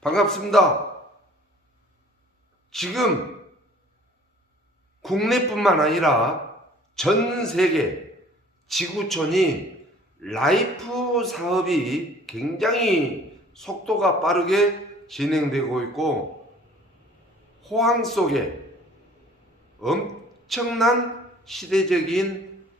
반갑습니다. 지금 국내뿐만 아니라 전 세계 지구촌이 라이프 사업이 굉장히 속도가 빠르게 진행되고 있고, 호황 속에 엄청난 시대적인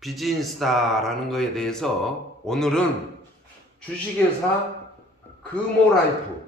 비즈니스다라는 것에 대해서 오늘은 주식회사 금호라이프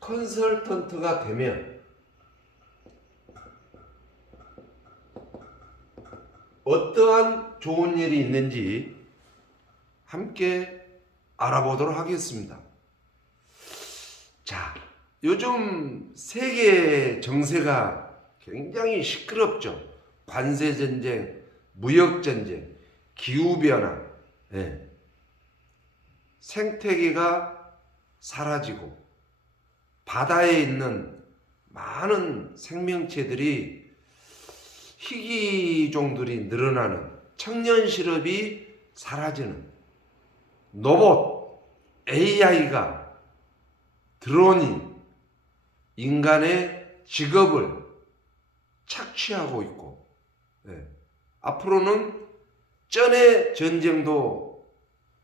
컨설턴트가 되면 어떠한 좋은 일이 있는지 함께 알아보도록 하겠습니다. 자, 요즘 세계 정세가 굉장히 시끄럽죠. 관세 전쟁, 무역 전쟁, 기후 변화, 생태계가 사라지고 바다에 있는 많은 생명체들이 희귀종들이 늘어나는, 청년 실업이 사라지는, 로봇, AI가, 드론이 인간의 직업을 착취하고 있고, 앞으로는 전의 전쟁도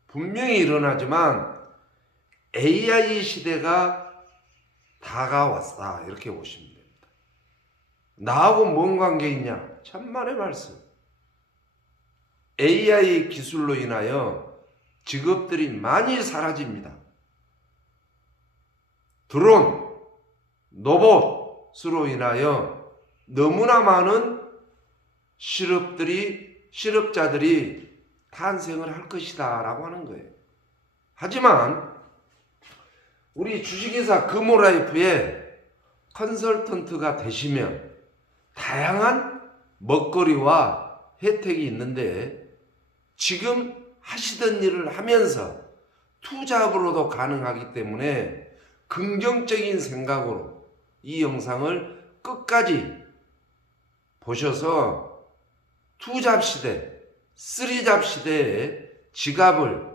분명히 일어나지만 AI 시대가 다가왔다, 이렇게 보시면 됩니다. 나하고 뭔 관계 있냐? 천만의 말씀. AI 기술로 인하여 직업들이 많이 사라집니다. 드론, 로봇으로 인하여 너무나 많은 실업자들이 탄생을 할 것이다 라고 하는 거예요. 하지만 우리 주식회사 금호라이프의 컨설턴트가 되시면 다양한 먹거리와 혜택이 있는데, 지금 하시던 일을 하면서 투잡으로도 가능하기 때문에 긍정적인 생각으로 이 영상을 끝까지 보셔서 투잡 시대, 쓰리잡 시대에 지갑을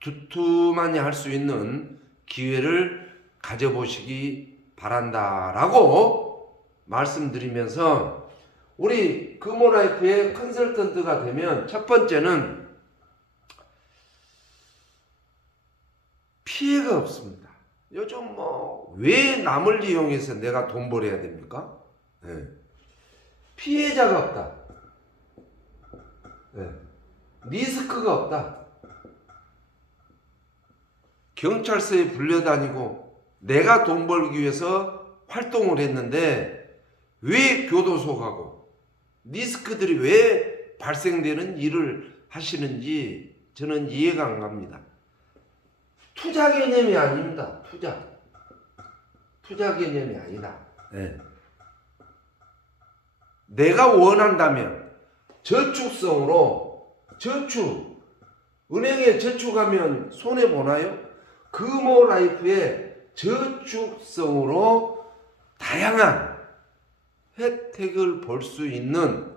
두툼하니 할 수 있는 기회를 가져보시기 바란다라고 말씀드리면서, 우리 금호라이프의 컨설턴트가 되면 첫 번째는 피해가 없습니다. 요즘 왜 남을 이용해서 내가 돈 벌어야 됩니까? 피해자가 없다. 리스크가 없다. 경찰서에 불려다니고 내가 돈 벌기 위해서 활동을 했는데 왜 교도소 가고 리스크들이 왜 발생되는 일을 하시는지 저는 이해가 안 갑니다. 투자 개념이 아닙니다. 투자 개념이 아니다. 내가 원한다면 저축성으로 은행에 저축하면 손해보나요? 금호라이프의 저축성으로 다양한 혜택을 볼 수 있는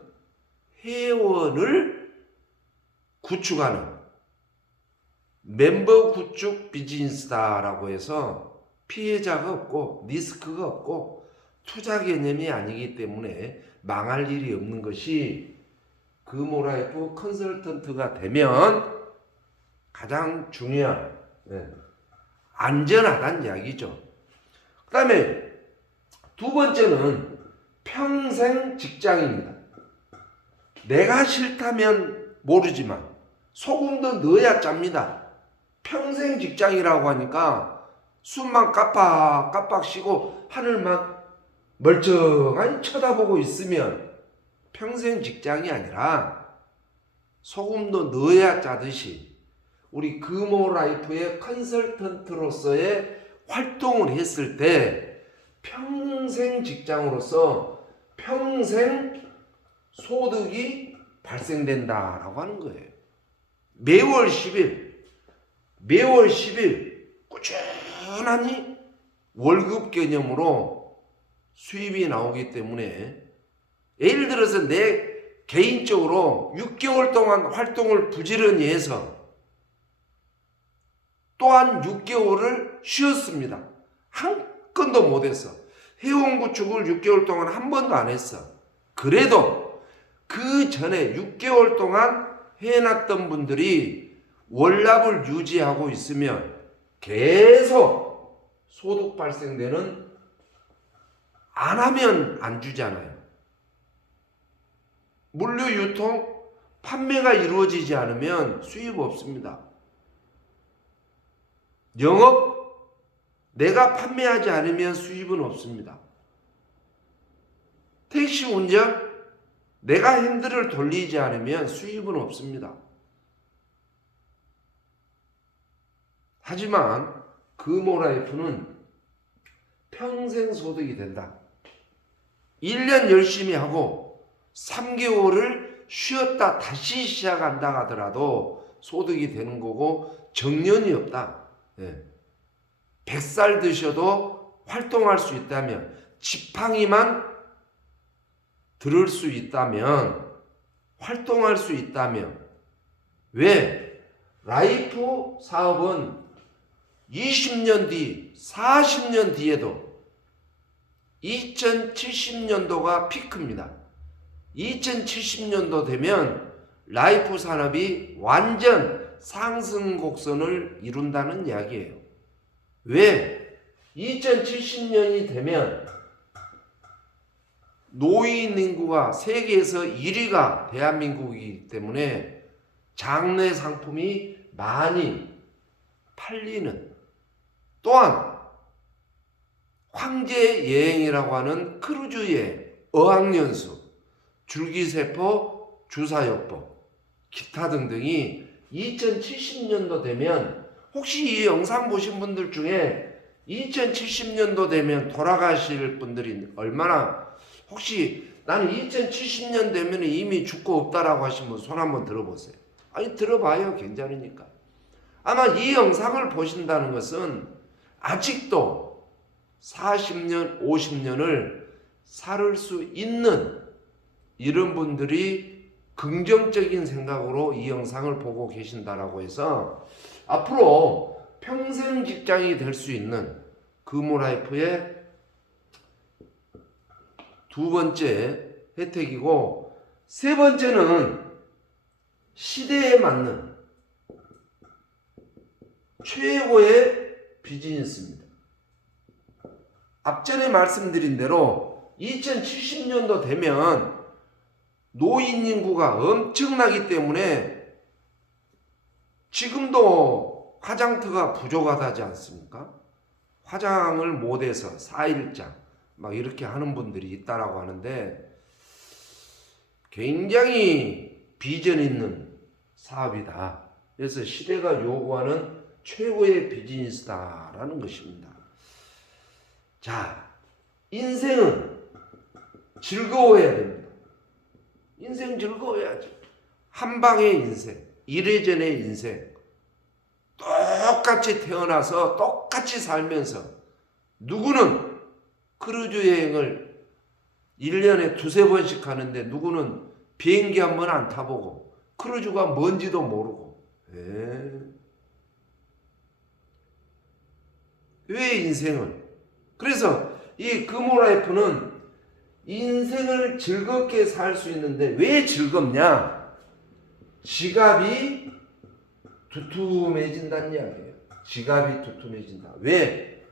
회원을 구축하는 멤버 구축 비즈니스다라고 해서 피해자가 없고 리스크가 없고 투자 개념이 아니기 때문에 망할 일이 없는 것이 금호라이프 컨설턴트가 되면 가장 중요한, 안전하다는 이야기죠. 그 다음에 두 번째는 평생 직장입니다. 내가 싫다면 모르지만 소금도 넣어야 짭니다. 평생 직장이라고 하니까 숨만 깜빡깜빡 쉬고 하늘만 멀쩡하니 쳐다보고 있으면 평생 직장이 아니라 소금도 넣어야 짜듯이 우리 금호라이프의 컨설턴트로서의 활동을 했을 때 평생 직장으로 평생 소득이 발생된다라고 하는 거예요. 매월 10일 꾸준하니 월급 개념으로 수입이 나오기 때문에, 예를 들어서 내 개인적으로 6개월 동안 활동을 부지런히 해서 또한 6개월을 쉬었습니다. 한 건도 못했어. 회원 구축을 6개월 동안 한 번도 안 했어. 그래도 그 전에 6개월 동안 해놨던 분들이 월납을 유지하고 있으면 계속 소득 발생되는, 안 하면 안 주잖아요. 물류 유통 판매가 이루어지지 않으면 수입 없습니다. 영업 내가 판매하지 않으면 수입은 없습니다. 택시 운전 내가 핸들을 돌리지 않으면 수입은 없습니다. 하지만 금호라이프는 평생 소득이 된다. 1년 열심히 하고 3개월을 쉬었다 다시 시작한다 하더라도 소득이 되는 거고 정년이 없다. 100살 드셔도 활동할 수 있다면, 지팡이만 들을 수 있다면, 활동할 수 있다면, 왜? 라이프 사업은 20년 뒤, 40년 뒤에도 2070년도가 피크입니다. 2070년도 되면 라이프 산업이 완전 상승 곡선을 이룬다는 이야기예요. 왜? 2070년이 되면 노인 인구가 세계에서 1위가 대한민국이기 때문에 장래 상품이 많이 팔리는, 또한 황제 여행이라고 하는 크루즈 여행, 어학연수, 줄기세포, 주사요법, 기타 등등이 2070년도 되면, 혹시 이 영상 보신 분들 중에 2070년도 되면 돌아가실 분들이 얼마나, 혹시 나는 2070년 되면 이미 죽고 없다라고 하신 분 손 한번 들어보세요. 아니, 들어봐요. 괜찮으니까. 아마 이 영상을 보신다는 것은 아직도 40년, 50년을 살 수 있는 이런 분들이 긍정적인 생각으로 이 영상을 보고 계신다라고 해서 앞으로 평생 직장이 될 수 있는 금호라이프의 두 번째 혜택이고, 세 번째는 시대에 맞는 최고의 비즈니스입니다. 앞전에 말씀드린 대로 2070년도 되면 노인 인구가 엄청나기 때문에 지금도 화장터가 부족하다지 않습니까? 화장을 못해서 4일장 막 이렇게 하는 분들이 있다라고 하는데, 굉장히 비전 있는 사업이다. 그래서 시대가 요구하는 최고의 비즈니스다라는 것입니다. 자, 인생은 즐거워야 됩니다. 인생 즐거워야죠. 한 방의 인생, 이래전의 인생, 똑같이 태어나서 똑같이 살면서, 누구는 크루즈 여행을 1년에 2-3번씩 하는데 누구는 비행기 한 번 안 타보고 크루즈가 뭔지도 모르고. 왜 인생을? 그래서 이 금호라이프는 인생을 즐겁게 살 수 있는데 왜 즐겁냐? 지갑이 두툼해진다는 이야기예요. 지갑이 두툼해진다. 왜?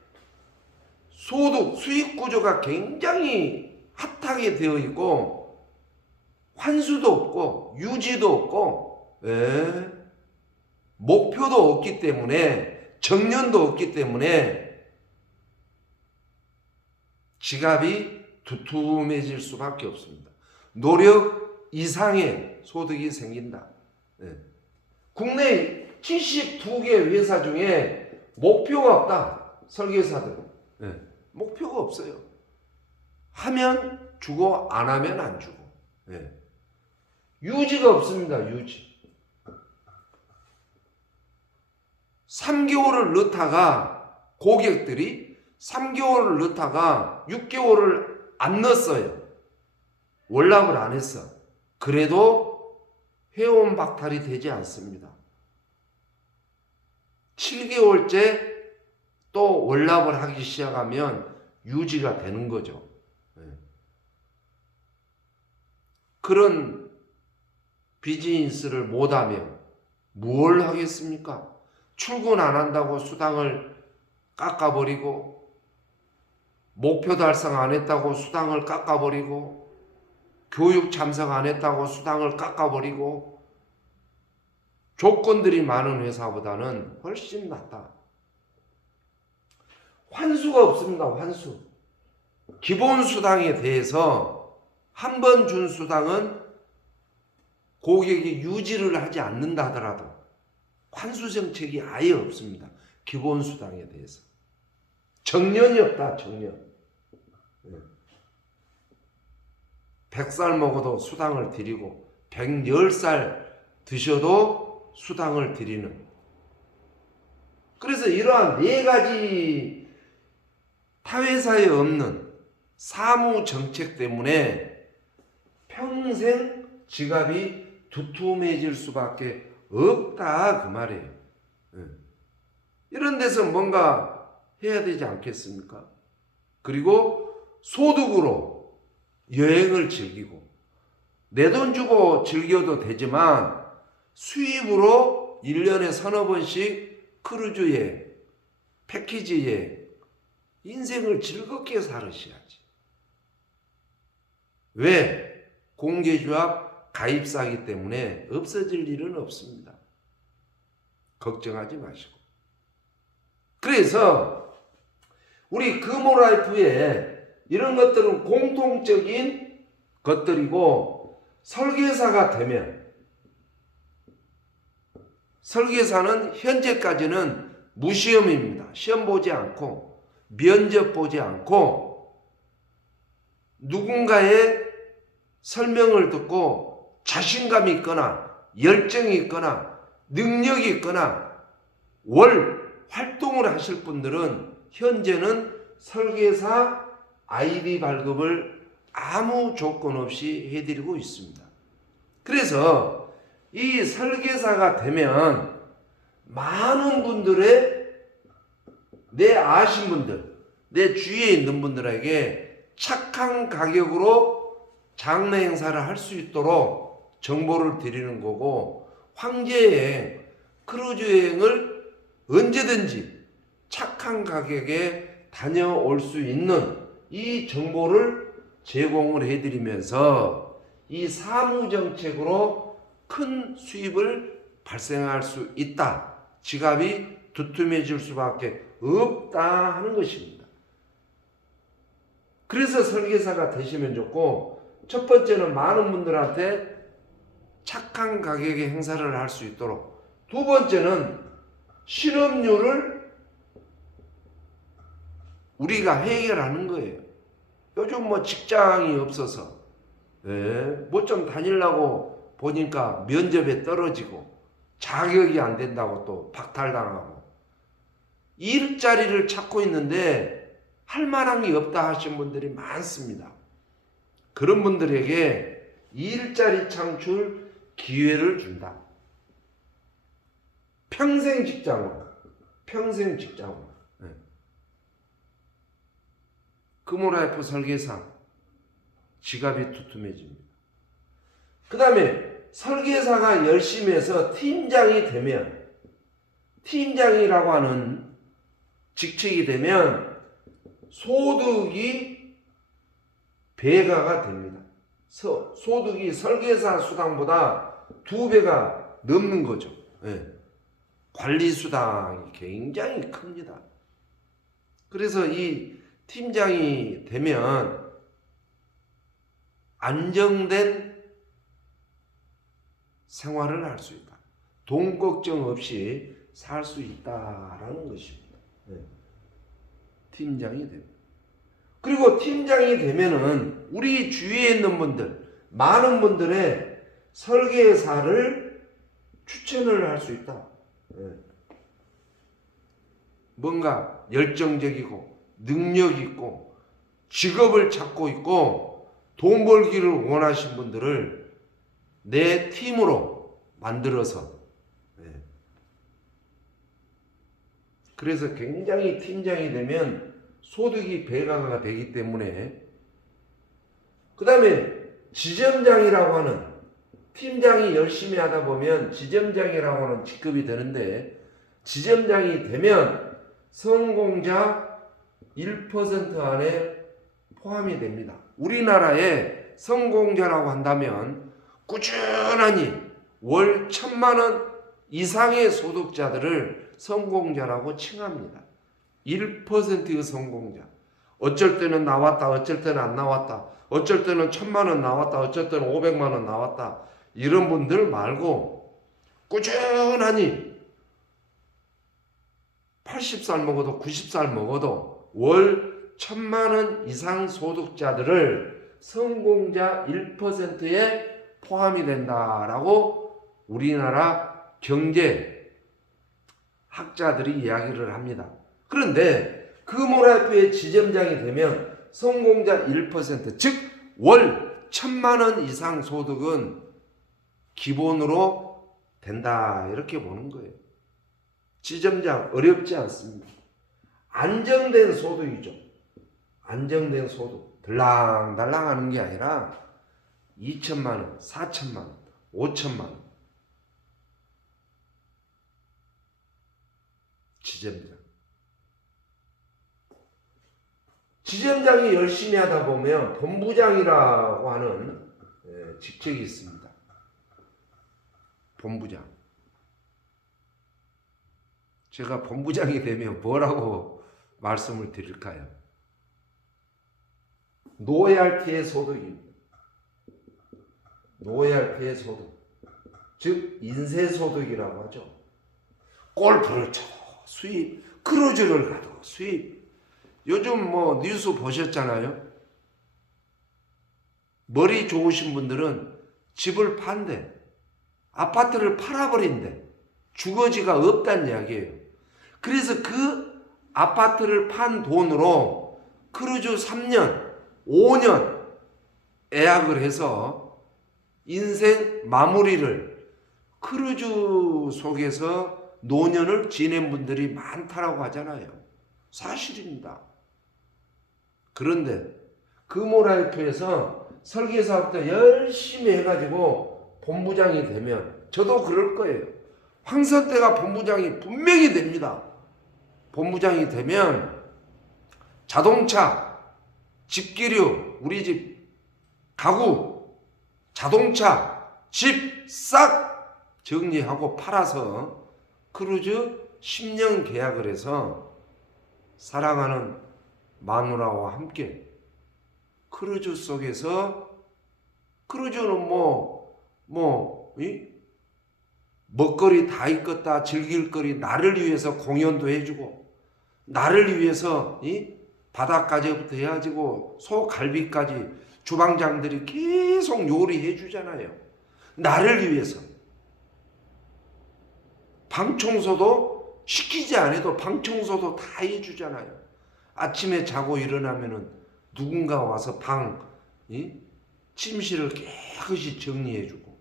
소득, 수익 구조가 굉장히 핫하게 되어 있고, 환수도 없고, 유지도 없고, 목표도 없기 때문에, 정년도 없기 때문에 지갑이 두툼해질 수밖에 없습니다. 노력 이상의 소득이 생긴다. 국내 72개 회사 중에 목표가 없다. 설계사들은. 목표가 없어요. 하면 주고 안 하면 안 주고. 유지가 없습니다. 유지. 3개월을 넣다가 고객들이 3개월을 넣다가 6개월을 안 넣었어요. 월납을 안 했어. 그래도 회원 박탈이 되지 않습니다. 7개월째 또 월납을 하기 시작하면 유지가 되는 거죠. 그런 비즈니스를 못하면 뭘 하겠습니까? 출근 안 한다고 수당을 깎아버리고, 목표 달성 안 했다고 수당을 깎아버리고, 교육 참석 안 했다고 수당을 깎아버리고, 조건들이 많은 회사보다는 훨씬 낫다. 환수가 없습니다. 환수. 기본 수당에 대해서 한 번 준 수당은 고객이 유지를 하지 않는다 하더라도 환수 정책이 아예 없습니다. 기본 수당에 대해서. 정년이 없다. 정년. 100살 먹어도 수당을 드리고 110살 드셔도 수당을 드리는. 그래서 이러한 네 가지 타회사에 없는 사무 정책 때문에 평생 지갑이 두툼해질 수밖에 없다 그 말이에요. 이런 데서 뭔가 해야 되지 않겠습니까? 그리고 소득으로 여행을 즐기고, 내 돈 주고 즐겨도 되지만 수입으로 1년에 서너 번씩 크루즈 여행, 패키지 여행, 인생을 즐겁게 살으셔야지. 왜? 공개조합 가입사기 때문에 없어질 일은 없습니다. 걱정하지 마시고. 그래서 우리 금호라이프에 이런 것들은 공통적인 것들이고, 설계사가 되면, 설계사는 현재까지는 무시험입니다. 시험 보지 않고 면접 보지 않고 누군가의 설명을 듣고 자신감이 있거나 열정이 있거나 능력이 있거나 활동을 하실 분들은 현재는 설계사 아이디 발급을 아무 조건 없이 해드리고 있습니다. 그래서 이 설계사가 되면 많은 분들의, 내 아신 분들, 내 주위에 있는 분들에게 착한 가격으로 장래 행사를 할 수 있도록 정보를 드리는 거고, 황제여행, 크루즈 여행을 언제든지 착한 가격에 다녀올 수 있는 이 정보를 제공을 해드리면서 이 사무정책으로 큰 수입을 발생할 수 있다. 지갑이 두툼해질 수밖에 없다 하는 것입니다. 그래서 설계사가 되시면 좋고, 첫 번째는 많은 분들한테 착한 가격에 행사를 할 수 있도록, 두 번째는 실업률을 우리가 해결하는 거예요. 요즘 뭐 직장이 없어서 뭐 좀 다니려고 보니까 면접에 떨어지고 자격이 안 된다고 또 박탈당하고, 일자리를 찾고 있는데 할 만한 게 없다 하신 분들이 많습니다. 그런 분들에게 일자리 창출 기회를 준다. 평생 직장으로. 금호라이프 설계사 지갑이 두툼해집니다. 그 다음에 설계사가 열심히 해서 팀장이 되면, 팀장이라고 하는 직책이 되면 소득이 배가가 됩니다. 소득이 설계사 수당보다 2배가 넘는 거죠. 관리 수당이 굉장히 큽니다. 그래서 이 팀장이 되면 안정된 생활을 할 수 있다. 돈 걱정 없이 살 수 있다라는 것입니다. 팀장이 됩니다. 그리고 팀장이 되면은 우리 주위에 있는 분들, 많은 분들의 설계사를 추천을 할 수 있다. 뭔가 열정적이고 능력 있고 직업을 찾고 있고 돈 벌기를 원하신 분들을 내 팀으로 만들어서 그래서 굉장히 팀장이 되면 소득이 배가가 되기 때문에, 그 다음에 지점장이라고 하는, 팀장이 열심히 하다 보면 지점장이라고 하는 직급이 되는데, 지점장이 되면 성공자 1% 안에 포함이 됩니다. 우리나라에 성공자라고 한다면 꾸준하니 월 1,000만 원 이상의 소득자들을 성공자라고 칭합니다. 1%의 성공자. 어쩔 때는 나왔다, 어쩔 때는 안 나왔다, 어쩔 때는 1,000만 원 나왔다, 어쩔 때는 500만 원 나왔다, 이런 분들 말고 꾸준하니 80살 먹어도 90살 먹어도 월 1,000만 원 이상 소득자들을 성공자 1%에 포함이 된다라고 우리나라 경제 학자들이 이야기를 합니다. 그런데 금호라이프의 지점장이 되면 성공자 1%, 즉 월 1,000만 원 이상 소득은 기본으로 된다, 이렇게 보는 거예요. 지점장 어렵지 않습니다. 안정된 소득이죠. 안정된 소득. 들랑달랑 하는 게 아니라 2천만 원, 4천만 원, 5천만 원. 지점장. 지점장이 열심히 하다 보면 본부장이라고 하는 직책이 있습니다. 본부장. 제가 본부장이 되면 뭐라고 말씀을 드릴까요? 노예할피의 소득입니다. 노예할피의 소득. 즉 인쇄소득이라고 하죠. 골프를 쳐도 수입, 크루즈를 가도 수입. 요즘 뭐 뉴스 보셨잖아요. 머리 좋으신 분들은 집을 판대, 아파트를 팔아버린대. 주거지가 없다는 이야기예요. 그래서 그 아파트를 판 돈으로 크루즈 3년, 5년 예약을 해서 인생 마무리를 크루즈 속에서 노년을 지낸 분들이 많다라고 하잖아요. 사실입니다. 그런데 금호라이프에서 설계사업부터 열심히 해가지고 본부장이 되면, 저도 그럴 거예요. 황선태가 본부장이 분명히 됩니다. 본부장이 되면 자동차, 집기류, 우리 집 가구, 자동차, 집 싹 정리하고 팔아서 크루즈 10년 계약을 해서 사랑하는 마누라와 함께 크루즈 속에서, 크루즈는 먹거리 다 있겠다, 즐길 거리, 나를 위해서 공연도 해주고, 나를 위해서 바닥까지부터 해가지고 소갈비까지 주방장들이 계속 요리해 주잖아요. 나를 위해서. 방청소도 시키지 않아도 방청소도 다 해주잖아요. 아침에 자고 일어나면은 누군가 와서 침실을 깨끗이 정리해주고,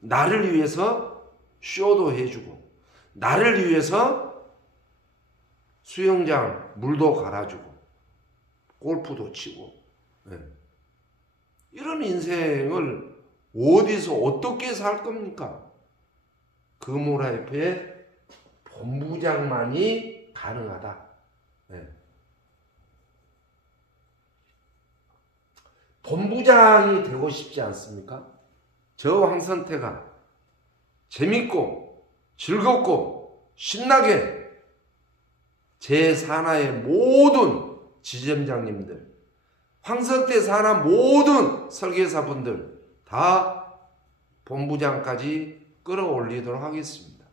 나를 위해서 쇼도 해주고, 나를 위해서 수영장 물도 갈아주고, 골프도 치고. 이런 인생을 어디서 어떻게 살 겁니까? 금호라이프의 본부장만이 가능하다. 본부장이 되고 싶지 않습니까? 저 황선태가 재밌고 즐겁고 신나게 제 산하의 모든 지점장님들, 황선태 산하 모든 설계사분들 다 본부장까지 끌어올리도록 하겠습니다.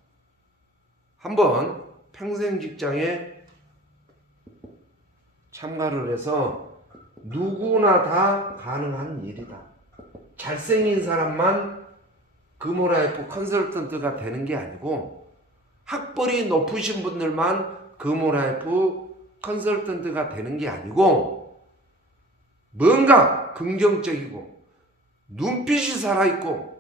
한번 평생 직장에 참가를 해서 누구나 다 가능한 일이다. 잘생긴 사람만 금호라이프 컨설턴트가 되는 게 아니고, 학벌이 높으신 분들만 금호라이프 컨설턴트가 되는 게 아니고, 뭔가 긍정적이고 눈빛이 살아있고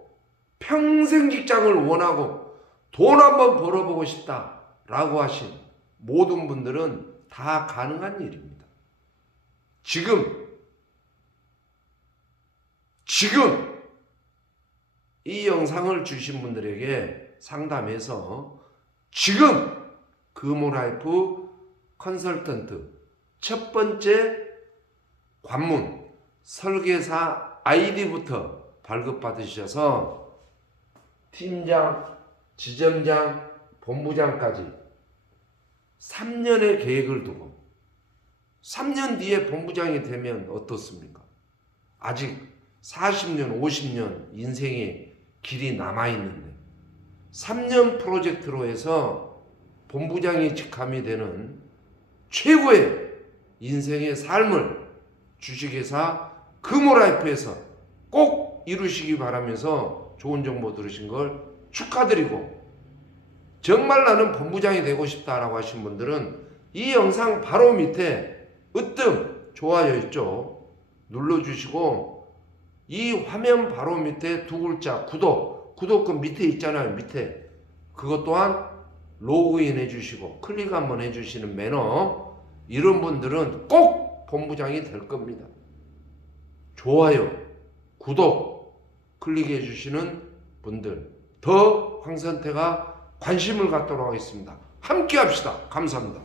평생 직장을 원하고 돈 한번 벌어보고 싶다라고 하신 모든 분들은 다 가능한 일입니다. 지금 이 영상을 주신 분들에게 상담해서 지금 금호라이프 컨설턴트 첫 번째 관문 설계사 아이디부터 발급받으셔서 팀장, 지점장, 본부장까지 3년의 계획을 두고 3년 뒤에 본부장이 되면 어떻습니까? 아직 40년, 50년 인생의 길이 남아있는데 3년 프로젝트로 해서 본부장이 직함이 되는 최고의 인생의 삶을 주식회사 금호라이프에서 꼭 이루시기 바라면서 좋은 정보 들으신 걸 축하드리고, 정말 나는 본부장이 되고 싶다라고 하신 분들은 이 영상 바로 밑에 으뜸 좋아요 있죠? 눌러주시고 이 화면 바로 밑에 두 글자 구독 밑에 있잖아요. 밑에 그것 또한 로그인 해주시고 클릭 한번 해주시는 매너, 이런 분들은 꼭 본부장이 될 겁니다. 좋아요, 구독, 클릭해 주시는 분들 더 황선태가 관심을 갖도록 하겠습니다. 함께 합시다. 감사합니다.